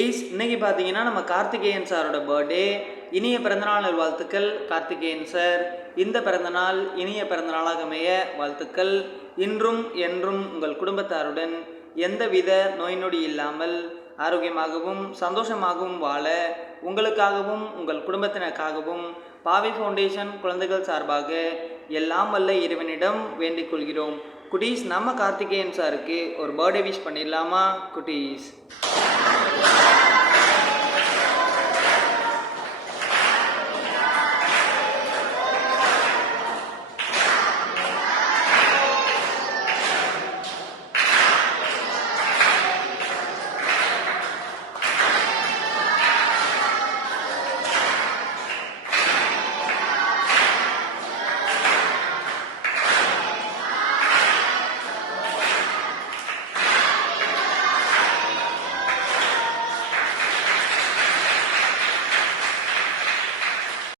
இன்னைக்கு பார்த்தீங்கன்னா நம்ம கார்த்திகேயன் சாரோட பர்த்டே. இனிய பிறந்தநாள் நல்வாழ்த்துக்கள் கார்த்திகேயன் சார். இந்த பிறந்தநாள் இனிய பிறந்தநாளாக அமைய வாழ்த்துக்கள். இன்றும் என்றும் உங்கள் குடும்பத்தாருடன் எந்தவித நோய் நொடி இல்லாமல் ஆரோக்கியமாகவும் சந்தோஷமாகவும் வாழ உங்களுக்காகவும் உங்கள் குடும்பத்தினருக்காகவும் பாவை ஃபவுண்டேஷன் குழந்தைகள் சார்பாக எல்லாம் வல்ல இறைவனிடம் வேண்டிக் கொள்கிறோம். குட்டீஸ், நம்ம கார்த்திகேயன் சாருக்கு ஒரு பர்த்டே விஷ் பண்ணிடலாமா குட்டீஸ்?